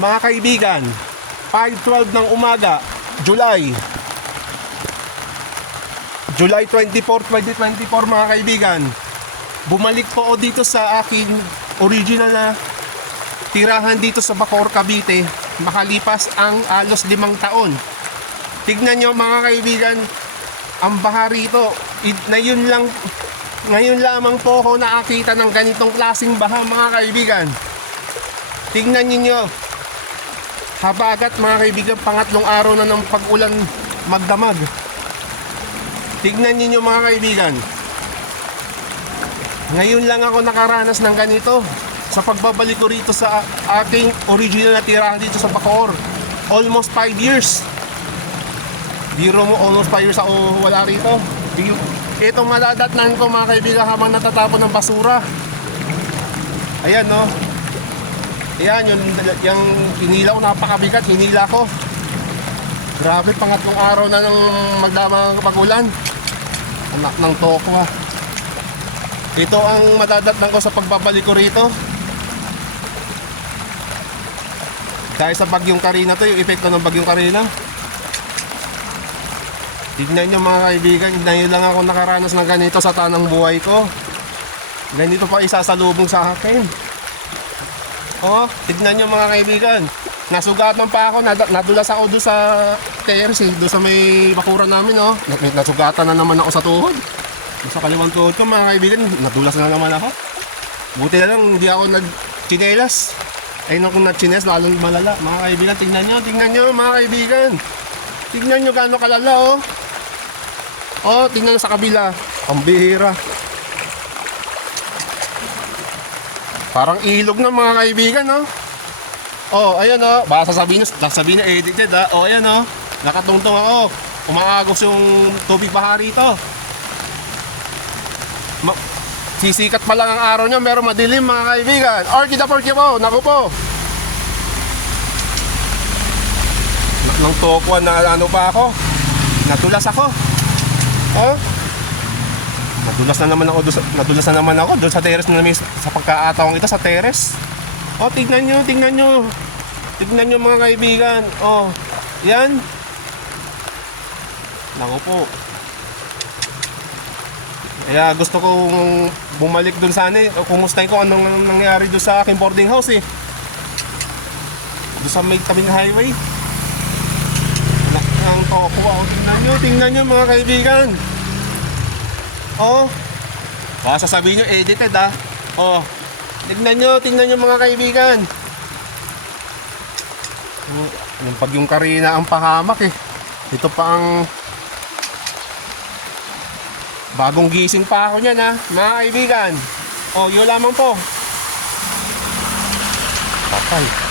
Mga kaibigan, 5.12 ng umaga, July. July 24, 2024 mga kaibigan. Bumalik po ako dito sa akin original na tirahan dito sa Bacoor, Cavite. Makalipas ang alos limang taon. Tignan nyo mga kaibigan, ang baha rito, i- na yun lang, ngayon lamang po ako nakakita ng ganitong klaseng baha mga kaibigan. Tignan ninyo, habagat mga kaibigan, pangatlong araw na ng pag-ulan magdamag. Tignan ninyo mga kaibigan, ngayon lang ako nakaranas ng ganito sa pagbabalik ko rito sa aking original na tirahan dito sa Bacoor. Almost 5 years. Biro mo, almost 5 years ako wala rito. Itong madadatnan ko mga kaibigan habang natatapon ng basura. Ayan no. Ayan, yung, yung hinila ko napakabigat, hinila ko. Grabe, pangatlong araw na ng magdamang pagulan. Anak ng toko ha. Ito ang madadatnan ko sa pagbabalik ko rito. Dahil sa bagyong Karina to, yung epekto ng bagyong Karina. Tignan nyo mga kaibigan, ngayon lang ako nakaranas ng ganito sa tanang buhay ko. Ganito pa isasalubong sa akin. Oh, tignan nyo mga kaibigan. Nasugatan pa ako, nad- nadulas ako doon sa TRC, doon sa may bakuran namin, oh. Nas- Nasugatan na naman ako sa tuhod. Sa kaliwang tuhod ko mga kaibigan, nadulas na naman ako. Buti na lang, hindi ako nagchinelas. Ayun ako nagchines, lalong malala. Mga kaibigan, tignan nyo, tignan nyo mga kaibigan. Tignan nyo gaano kalala, oh. Oh, tingnan sa kabila. Ang bihira. Parang ilog na mga kaibigan, no? Oh, ayan oh. Baka sasabihin nyo, sasabihin nyo edited ah. Oh, ayan oh. Nakatungtong ako. Umaagos yung tubig baha rito. Ma- sisikat pa lang ang araw nyo, pero madilim mga kaibigan. Orchid porky po, naku po. Na- Nang tokuan na ano pa ako. Natulas ako. Oh. Nadulas na naman ako nadulas na naman ako doon sa terrace na may, sa pagkaatawang ito sa terrace. Oh, tignan nyo, tignan nyo. Tignan nyo mga kaibigan. Oh, yan. Naku po. Kaya gusto kong bumalik doon sana eh. O Kumustahin ko anong nangyari doon sa aking boarding house eh. Doon sa may tabing highway. Anak ng toko ako. Tingnan nyo, tingnan nyo mga kaibigan. Oh. Baka sasabihin nyo, edited ah. Oh. Tingnan nyo, tingnan nyo mga kaibigan. Oh, Yung pag yung karina ang pahamak eh. Ito pa ang bagong gising pa ako niyan ha, mga kaibigan. Oh, yun lamang po. Patay.